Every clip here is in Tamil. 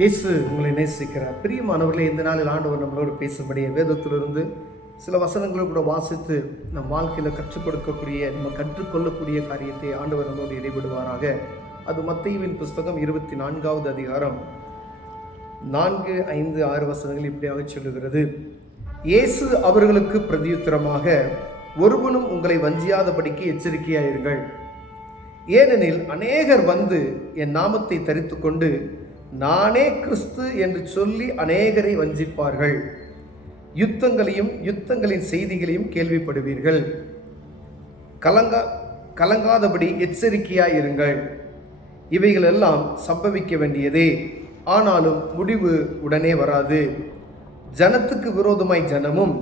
இயேசு உங்களை நேசிக்கிறார். பிரியமானவர்களே, இந்த நாளில் ஆண்டவர் நம்மளோடு பேசும்படிய வேதத்திலிருந்து சில வசனங்களை கூட வாசித்து நம் வாழ்க்கையில் கற்றுக் கொடுக்கக்கூடிய, நம்ம கற்றுக்கொள்ளக்கூடிய காரியத்தை ஆண்டவர் நம்மளோடு இடைபடுவாராக. அது மத்தேயுவின் புஸ்தகம் 24வது அதிகாரம் 4, 5, 6 வசனங்கள் இப்படியாக சொல்லுகிறது. இயேசு அவர்களுக்கு பிரதியுத்தரமாக, ஒருவனும் உங்களை வஞ்சியாதபடிக்கு எச்சரிக்கையாயிருங்கள். ஏனெனில் அநேகர் வந்து என் நாமத்தை தரித்து கொண்டு நானே கிறிஸ்து என்று சொல்லி அநேகரை வஞ்சிப்பார்கள். யுத்தங்களையும் யுத்தங்களின் செய்திகளையும் கேள்விப்படுவீர்கள். கலங்காதபடி எச்சரிக்கையாயிருங்கள். இவைகள் எல்லாம் சம்பவிக்க வேண்டியதே, ஆனாலும் முடிவு உடனே வராது. ஜனத்துக்கு விரோதமாய் ஜனமும்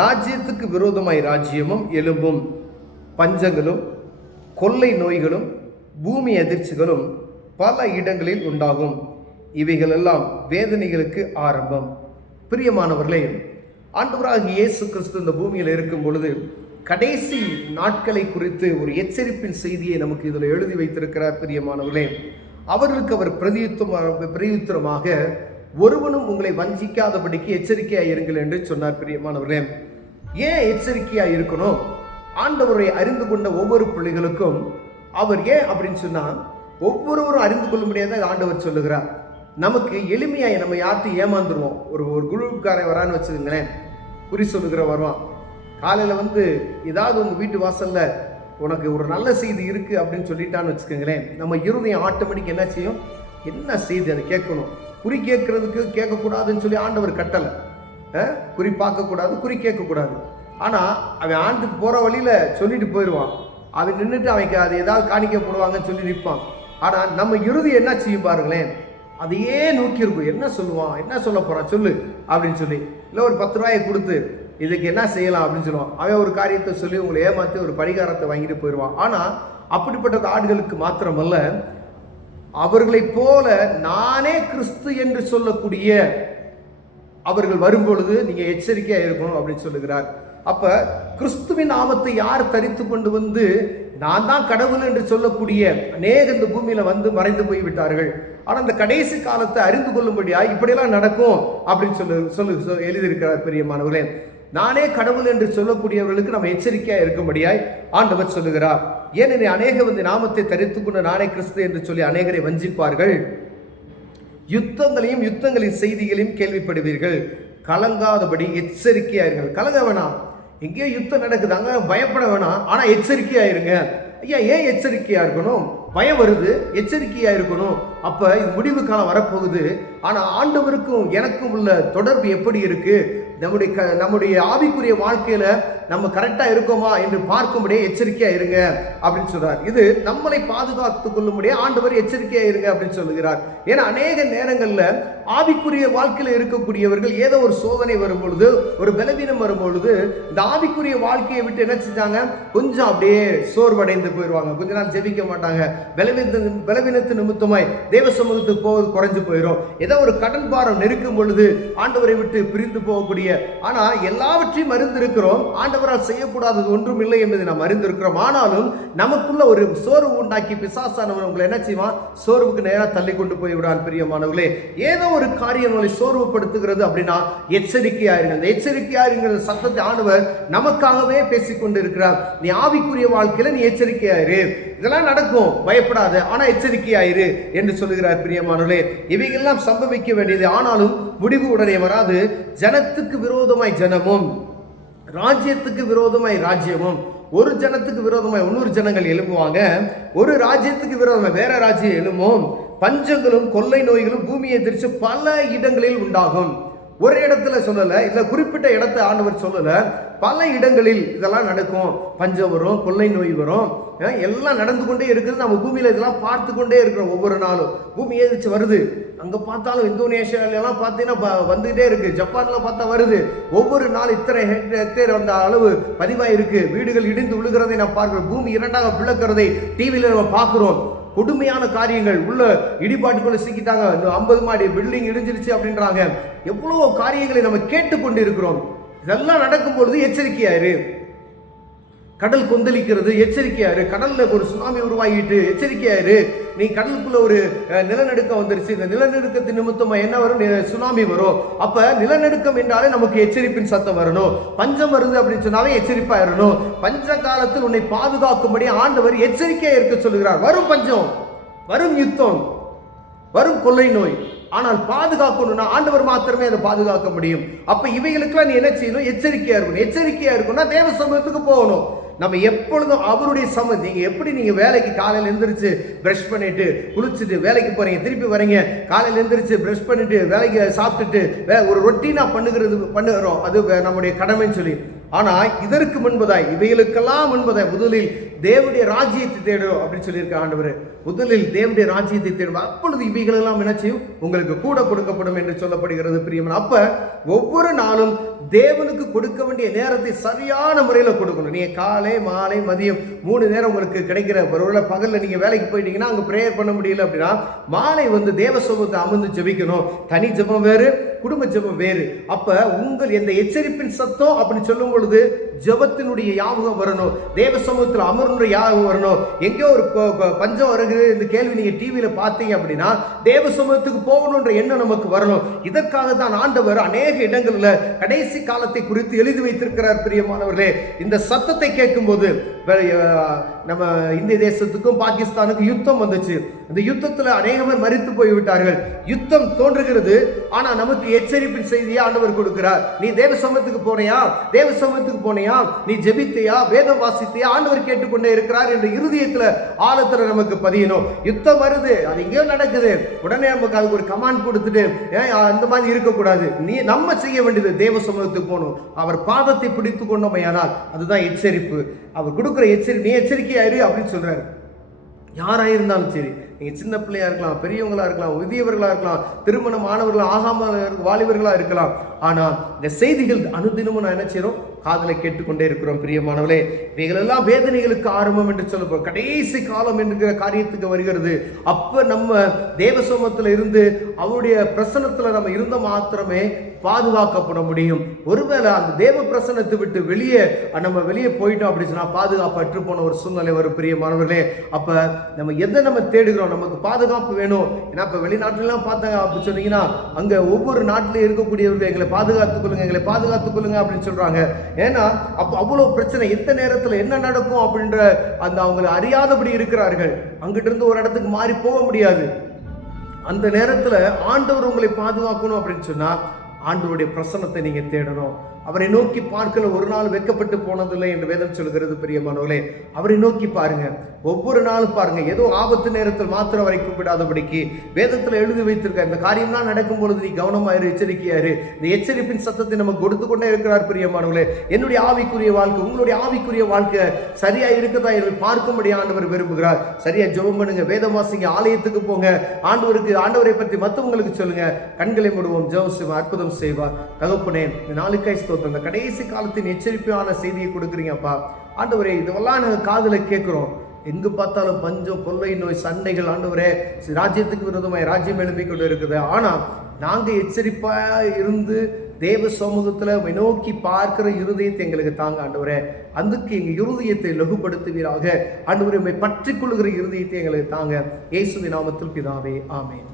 ராஜ்யத்துக்கு விரோதமாய் ராஜ்யமும் எழும்பும். பஞ்சங்களும் கொள்ளை நோய்களும் பூமி அதிர்ச்சிகளும் பல இடங்களில் உண்டாகும். இவைகளெல்லாம் வேதனைகளுக்கு ஆரம்பம். பிரியமானவர்களே, ஆண்டவராகிய இயேசு கிறிஸ்து இந்த பூமியில் இருக்கும் பொழுது கடைசி நாட்களை குறித்து ஒரு எச்சரிப்பின் செய்தியை நமக்கு இதில் எழுதி வைத்திருக்கிறார். பிரியமானவர்களே, அவர்களுக்கு அவர் பிரதியுத்தரமாக ஒருவனும் உங்களை வஞ்சிக்காதபடிக்கு எச்சரிக்கையாக இருங்கள் என்று சொன்னார். பிரியமானவர்களே, ஏன் எச்சரிக்கையாக இருக்கணும்? ஆண்டவரை அறிந்து கொண்ட ஒவ்வொரு பிள்ளைகளுக்கும் அவர் ஏன் அப்படின்னு சொன்னால், ஒவ்வொருவரும் அறிந்து கொள்ள முடியாத ஆண்டவர் சொல்லுகிறார். நமக்கு எளிமையாக நம்ம யார்ட்டும் ஏமாந்துருவோம். ஒரு குரூப்காரன் வரான்னு வச்சுக்கோங்களேன், குறி சொல்லுகிற வருவான். காலையில் வந்து ஏதாவது உங்கள் வீட்டு வாசலில் உனக்கு ஒரு நல்ல செய்தி இருக்குது அப்படின்னு சொல்லிட்டான்னு வச்சுக்கோங்களேன், நம்ம இருதயம் ஆட்டோமேட்டிக் என்ன செய்யும்? என்ன செய்தி அதை கேட்கணும். குறி கேட்கறதுக்கு கேட்கக்கூடாதுன்னு சொல்லி ஆண்டவர் கட்டலை. குறி பார்க்கக்கூடாது, குறி கேட்கக்கூடாது. ஆனால் அவன் ஆண்டுக்கு போகிற வழியில் சொல்லிட்டு போயிடுவான். அவன் நின்றுட்டு அவனுக்கு அது ஏதாவது காணிக்க போடுவாங்கன்னு சொல்லி நிற்பான். ஆனால் நம்ம இறுதி என்ன செய்யும் பாருங்களேன், அதையே நோக்கி இருக்கும். என்ன சொல்லுவான், என்ன சொல்ல போகிறான் சொல்லு அப்படின்னு சொல்லி, இல்லை ஒரு 10 ரூபாயை கொடுத்து இதுக்கு என்ன செய்யலாம் அப்படின்னு சொல்லுவான். அவன் ஒரு காரியத்தை சொல்லி உங்களை ஏமாற்றி ஒரு பரிகாரத்தை வாங்கிட்டு போயிடுவான். ஆனால் அப்படிப்பட்ட ஆடுகளுக்கு மாத்திரமல்ல, அவர்களைப் போல நானே கிறிஸ்து என்று சொல்லக்கூடிய அவர்கள் வரும்பொழுது நீங்கள் எச்சரிக்கையாக இருக்கணும் அப்படின்னு சொல்லுகிறார். அப்ப கிறிஸ்துவின் நாமத்தை யார் தரித்து கொண்டு வந்து நான் தான் கடவுள் என்று சொல்லக்கூடிய அநேக இந்த பூமியில வந்து மறைந்து போய்விட்டார்கள். ஆனால் இந்த கடைசி காலத்தை அறிந்து கொள்ளும்படியா இப்படியெல்லாம் நடக்கும் அப்படின்னு சொல்லி எழுதியிருக்கிறார். பிரியமானவர்களே, நானே கடவுள் என்று சொல்லக்கூடியவர்களுக்கு நம்ம எச்சரிக்கையா இருக்கும்படியாய் ஆண்டவர் சொல்லுகிறார். ஏனெனில் அநேக வந்து நாமத்தை தரித்து கொண்டு நானே கிறிஸ்து என்று சொல்லி அநேகரை வஞ்சிப்பார்கள். யுத்தங்களையும் யுத்தங்களின் செய்திகளையும் கேள்விப்படுவீர்கள். கலங்காதபடி எச்சரிக்கையாயிருங்கள். கலங்க வேணாம், எங்கேயோ யுத்தம் நடக்குதாங்க, பயப்பட வேணாம், ஆனால் எச்சரிக்கையாயிருங்க. ஐயா, ஏன் எச்சரிக்கையா இருக்கணும்? பயம் வருது, எச்சரிக்கையா இருக்கணும். அப்ப இது முடிவு காலம் வரப்போகுது. ஆனா ஆண்டவருக்கும் எனக்கும் உள்ள தொடர்பு எப்படி இருக்கு? நம்முடைய ஆவிக்குரிய வாழ்க்கையில நம்ம கரெக்டா இருக்கோமா என்று பார்க்கும்படியே எச்சரிக்கையா இருங்க அப்படின்னு சொல்றார். இது நம்மளை பாதுகாத்துக் கொள்ளும்படியே ஆண்டவர் எச்சரிக்கையா இருங்க அப்படின்னு சொல்லுகிறார். ஏன்னா அநேக நேரங்கள்ல ஆவிக்குரிய வாழ்க்கையில இருக்கக்கூடியவர்கள் ஏதோ ஒரு சோதனை வரும் பொழுது, ஒரு பலவீனம் வரும் பொழுது, இந்த ஆவிக்குரிய வாழ்க்கையை விட்டு என்ன செஞ்சாங்க, கொஞ்சம் அப்படியே சோர்வடைந்து போயிடுவாங்க. கொஞ்ச நாள் ஜெபிக்க மாட்டாங்க. பலவீனத்து நிமித்தமாய் தேவ சமூகத்துக்கு போவது குறைஞ்சு போயிடும். ஏதோ ஒரு கடன் பாரம் நெருக்கும் பொழுது ஆண்டவரை விட்டு பிரிந்து போகக்கூடிய, ஆனா எல்லாவற்றையும் அறிந்திருக்கிறோம். ஆண்டவரால் செய்யக்கூடாதது ஒன்றும் இல்லை என்பதை நாம் அறிந்திருக்கிறோம். ஆனாலும் நமக்குள்ள ஒரு சோர்வு உண்டாக்கி பிசாசானவன் உங்களை என்ன செய்வான்? சோர்வுக்கு நேராக தள்ளி கொண்டு போய் விடான். பிரியமானவர்களே, ஏதோ ஒரு காரியம் உங்களை சோர்வுபடுத்துகிறது அப்படின்னா எச்சரிக்கையாயிருங்க. அந்த எச்சரிக்கையாயிருங்கிற சத்தத்தை ஆண்டவர் நமக்காகவே பேசிக்கொண்டு இருக்கிறார். நீ ஆவிக்குரிய வாழ்க்கையில நீ எச்சரிக்கையாயிரு, இதெல்லாம் நடக்கும், பயப்படாத, ஆனா எச்சரிக்கையாயிரு என்று சொல்லுகிறார். பிரியமானவர்களே, இவைகள்லாம் சம்பவிக்க வேண்டியது, ஆனாலும் முடிவு உடனே வராது. ஜனத்துக்கு விரோதமாய் ஜனமும் ராஜ்யத்துக்கு விரோதமாய் ராஜ்யமும். ஒரு ஜனத்துக்கு விரோதமாய் 100 ஜனங்கள் எழும்புவாங்க, ஒரு ராஜ்யத்துக்கு விரோதமாய் வேற ராஜ்யம் எழும்பும். பஞ்சங்களும் கொள்ளை நோய்களும் பூமியை எதிர்த்து பல இடங்களில் உண்டாகும். ஒரு இடத்துல சொல்லல, இதுல குறிப்பிட்ட இடத்தை ஆண்டவர் சொல்லல, பல இடங்களில் இதெல்லாம் நடக்கும். பஞ்சம் வரும், கொள்ளை நோய் வரும், எல்லாம் நடந்து கொண்டே இருக்குது. நம்ம பூமியில இதெல்லாம் பார்த்து கொண்டே இருக்கிறோம். ஒவ்வொரு நாளும் பூமி எதிர்த்து வருது. அங்க பார்த்தாலும் இந்தோனேஷியாலாம் பார்த்தீங்கன்னா வந்துகிட்டே இருக்கு. ஜப்பான்ல பார்த்தா வருது. ஒவ்வொரு நாள் இத்தனை ஹெக்டேர் வந்த அளவு பதிவாயிருக்கு. வீடுகள் இடிந்து விழுகிறதை நாம் பார்க்கிறோம். பூமி இரண்டாக பிளக்கிறதை டிவியில நம்ம பார்க்கிறோம். கொடுமையான காரியங்கள், உள்ள இடிபாட்டுக்குள்ள சிக்கிட்டாங்க, 50 மாடி பில்டிங் இடிஞ்சிருச்சு அப்படின்றாங்க. எவ்வளவோ காரியங்களை நம்ம கேட்டுக்கொண்டு இருக்கிறோம். இதெல்லாம் நடக்கும் பொழுது எச்சரிக்கையாயிரு. கடல் கொந்தளிக்கிறது, எச்சரிக்கையாரு. கடல்ல ஒரு சுனாமி உருவாகிட்டு எச்சரிக்கையாரு. நீ கடலுக்குள்ள ஒரு நிலநடுக்கம் வந்துருச்சு, இந்த நிலநடுக்கத்தின் நிமித்தமா என்ன வரும்? சுனாமி வரும். அப்ப நிலநடுக்கம் என்றாலே நமக்கு எச்சரிப்பின் சத்தம் வரணும். பஞ்சம் வருது அப்படின்னு சொன்னாலே எச்சரிப்பா இருக்கணும். பஞ்ச காலத்தில் உன்னை பாதுகாக்கும்படி ஆண்டவர் எச்சரிக்கையா இருக்க சொல்லுகிறார். வரும் பஞ்சம், வரும் யுத்தம், வரும் கொள்ளை நோய். ஆனால் பாதுகாக்கணும்னா ஆண்டவர் மாத்திரமே அதை பாதுகாக்க முடியும். அப்ப இவைகளுக்கெல்லாம் நீ என்ன செய்யணும்? எச்சரிக்கையா இருக்கணும். எச்சரிக்கையா இருக்கணும்னா தேவ சமூகத்துக்கு போகணும். நம்ம எப்பொழுதும் அவருடைய நீங்க எப்படி நீங்க வேலைக்கு காலையில் எந்திரிச்சு பிரஷ் பண்ணிட்டு குளிச்சுட்டு வேலைக்கு போறீங்க, திருப்பி வரீங்க, காலையில் எந்திரிச்சு பிரஷ் பண்ணிட்டு வேலைக்கு சாப்பிட்டுட்டு ஒரு ரொட்டீனா பண்ணுகிறோம், அது நம்முடைய கடமைன்னு சொல்லி. ஆனா இதற்கு முன்பதாய், இவைகளுக்கெல்லாம் முன்பதாய் முதலில் தேவனுடைய ராஜ்யத்தை தேடும் அப்படின்னு சொல்லியிருக்க ஆண்டவர். முதலில் தேவனுடைய ராஜ்யத்தை தேடும், அப்பொழுது இவைகள் எல்லாம் என்ன செய்யும்? உங்களுக்கு கூட கொடுக்கப்படும் என்று சொல்லப்படுகிறது பிரியமான. அப்ப ஒவ்வொரு நாளும் தேவனுக்கு கொடுக்க வேண்டிய நேரத்தை சரியான முறையில் கொடுக்கணும். நீங்க காலை மாலை மதியம் 3 நேரம் உங்களுக்கு கிடைக்கிற ஒருவேளை பகல்ல நீங்க வேலைக்கு போயிட்டீங்கன்னா அங்க பிரேயர் பண்ண முடியல அப்படின்னா மாலை தேவ சமூகத்தை அமர்ந்து ஜெபிக்கணும். தனி ஜெபம் வேறு, குடும்ப ஜெபம் வேறு. அப்ப உங்கள் எந்த எச்சரிப்பின் சத்தம் அப்படின்னு சொல்லும் பொழுது ஜெபத்தினுடைய ஞாபகம் வரணும், தேவ சமூகத்தில் அமர்னுடைய ஞாபகம் வரணும். எங்கேயோ ஒரு பஞ்சம் வருது இந்த கேள்வி நீங்க டிவியில பார்த்தீங்க அப்படின்னா தேவ சமூகத்துக்கு போகணுன்ற எண்ணம் நமக்கு வரணும். இதற்காக தான் ஆண்டவர் அநேக இடங்கள்ல கடைசி காலத்தை குறித்து எழுதி வைத்திருக்கிறார் பிரியமானவர்களே. இந்த சத்தத்தை கேட்கும் போது நம்ம இந்திய தேசத்துக்கும் பாகிஸ்தானுக்கும் யுத்தம் வந்துச்சு. இந்த யுத்தத்தில் அநேக பேர் மரித்து போய்விட்டார்கள். யுத்தம் தோன்றுகிறது, ஆனா நமக்கு எச்சரிப்பின் செய்தியா ஆண்டவர் கொடுக்கிறார். நீ தேவ சமூகத்துக்கு போனையா, தேவ சமூகத்துக்கு போனையா, நீ ஜெபித்தையா, வேதம் வாசித்தையா, ஆண்டவர் கேட்டுக்கொண்டே இருக்கிறார் என்ற இருதயத்துல ஆழத்துல நமக்கு பதியணும். யுத்தம் வருது, அது எங்கேயோ நடக்குது, உடனே நமக்கு அதுக்கு ஒரு கமாண்ட் கொடுத்துட்டு அந்த மாதிரி இருக்கக்கூடாது. நம்ம செய்ய வேண்டியது தேவ சமூகத்துக்கு போகணும். அவர் பாதத்தை பிடித்து கொண்டோமையானால் அதுதான் எச்சரிப்பு. அவர் கொடுக்கிற நீ எச்சரிக்கையாயிரு அப்படின்னு சொல்றாரு. யாராயிருந்தாலும் சரி, நீங்க சின்ன பிள்ளையா இருக்கலாம், பெரியவங்களா இருக்கலாம், முதியவர்களா இருக்கலாம், திருமணம் ஆனவர்களா, ஆகாம வாலிபர்களா இருக்கலாம். ஆனா இந்த செய்திகள் அனுதினமும் நான் என்ன செய்யறோம்? காதலை கேட்டுக்கொண்டே இருக்கிறோம் பிரியமானவர்களே. இவைகள் எல்லாம் வேதனைகளுக்கு ஆரம்பம் என்று சொல்லப்போம். கடைசி காலம் என்கிற காரியத்துக்கு வருகிறது. அப்ப நம்ம தேவ சமூகத்துல இருந்து அவருடைய பிரசன்னத்துல நம்ம இருந்த மாத்திரமே பாதுகாக்கப்பட முடியும். ஒருவேளை அந்த தேவ பிரசன்னத்தை விட்டு நம்ம வெளியே போயிட்டோம் அப்படின்னு சொன்னா பாதுகாப்பற்று போன ஒரு சூழ்நிலை வரும் பிரியமானவர்களே. அப்ப நம்ம எதை நம்ம தேடுகிறோம்? நமக்கு பாதுகாப்பு வேணும். ஏன்னா இப்ப வெளிநாட்டுலாம் பார்த்தாங்க அப்படி சொன்னீங்கன்னா அங்க ஒவ்வொரு நாட்டிலையும் இருக்கக்கூடியவர்கள் எங்களை பாதுகாத்துக் கொள்ளுங்க, எங்களை பாதுகாத்துக் கொள்ளுங்க அப்படின்னு சொல்றாங்க. ஏன்னா அப்ப அவ்வளவு பிரச்சனை, எந்த நேரத்துல என்ன நடக்கும் அப்படின்ற அந்த அவங்களை அறியாதபடி இருக்கிறார்கள். அங்கிட்ட இருந்து ஒரு இடத்துக்கு மாறி போக முடியாது. அந்த நேரத்துல ஆண்டவர் உங்களை பாதுகாக்கணும் அப்படின்னு சொன்னா ஆண்டவருடைய பிரசன்னத்தை நீங்க தேடணும். அவரை நோக்கி பார்க்கல ஒரு நாள் வெட்கப்பட்டு போனதில்லை என்று வேதம் சொல்கிறது பிரியமானவர்களே. அவரை நோக்கி பாருங்க, ஒவ்வொரு நாளும் பாருங்க. ஏதோ ஆபத்து நேரத்தில் மாத்திரம் அவரை கூப்பிடாதபடிக்கு வேதத்தில் எழுதி வைத்திருக்க இந்த காரியம்லாம் நடக்கும் பொழுது நீ கவனமாயிரு, எச்சரிக்கையாரு. இந்த எச்சரிப்பின் சத்தத்தை நமக்கு கொடுத்து கொண்டே இருக்கிறார் பிரியமானவர்களே. என்னுடைய ஆவிக்குரிய வாழ்க்கை, உங்களுடைய ஆவிக்குரிய வாழ்க்கை சரியா இருக்குதா என்று பார்க்கும்படி ஆண்டவர் விரும்புகிறார். சரியா ஜெபம் பண்ணுங்க, வேதம் வாசிங்க, ஆலயத்துக்கு போங்க, ஆண்டவரை பற்றி மற்றவங்களுக்கு சொல்லுங்க. கண்களை மூடுவோம், ஜெபம் செய்வோம், அற்புதம் செய்வார். தகப்பனே, இந்த நாளுக்காய் அந்த கடைசி காலத்தின் எச்சரிப்பான செய்தியை கொடுக்குறீங்கப்பா. ஆண்டவரே, இதெல்லாம் நாங்கள் காதுல கேட்கிறோம். எங்கு பார்த்தாலும் பஞ்சம், கொள்ளை நோய், சண்டைகள். ஆண்டவரே, ராஜ்யத்துக்கு விரோதமாய் ராஜ்யம் எழுப்பி கொண்டு இருக்குது. ஆனா நாங்க எச்சரிப்பா இருந்து தேவ சமூகத்துல நோக்கி பார்க்கிற இருதயத்தை எங்களுக்கு தாங்க ஆண்டவரே. அதுக்கு எங்க இருதயத்தை லகுப்படுத்துவீராக ஆண்டவரே. பற்றி கொள்ளுகிற இருதயத்தை எங்களுக்கு தாங்க. இயேசுவின் நாமத்தில் பிதாவே, ஆமென்.